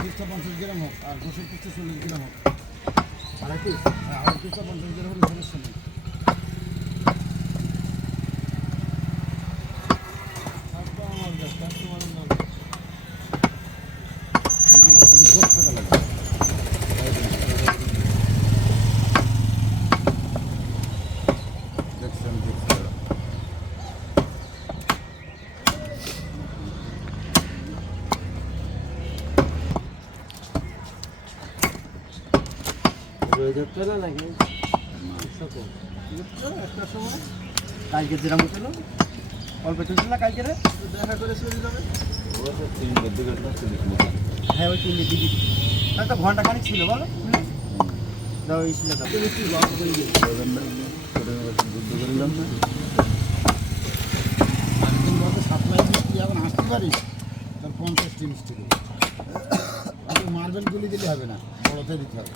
পিসটা 50 গ্রাম হোক আর গোসের পিসটা 40 গ্রাম হোক। আড়াই পিসটা 50 গ্রাম হলে সমস্যা নেই। আমার কাস্টমারের নাম দেখছেন পেলে নাকি একটা সময় কালকে যেরকম ছিল অল্প চলছিল না কালকে দেখা করে চলে যাবে। হ্যাঁ ওই 3 দিদি তাহলে তো ঘন্টা খানিক ছিল বলো দাও এই ছিল সাপ্লাই তুই এখন আসতে পারিস তোর 50 টি মিষ্টি দেবো। মার্বেল গুলি দিলে হবে না, বড়তে দিতে হবে।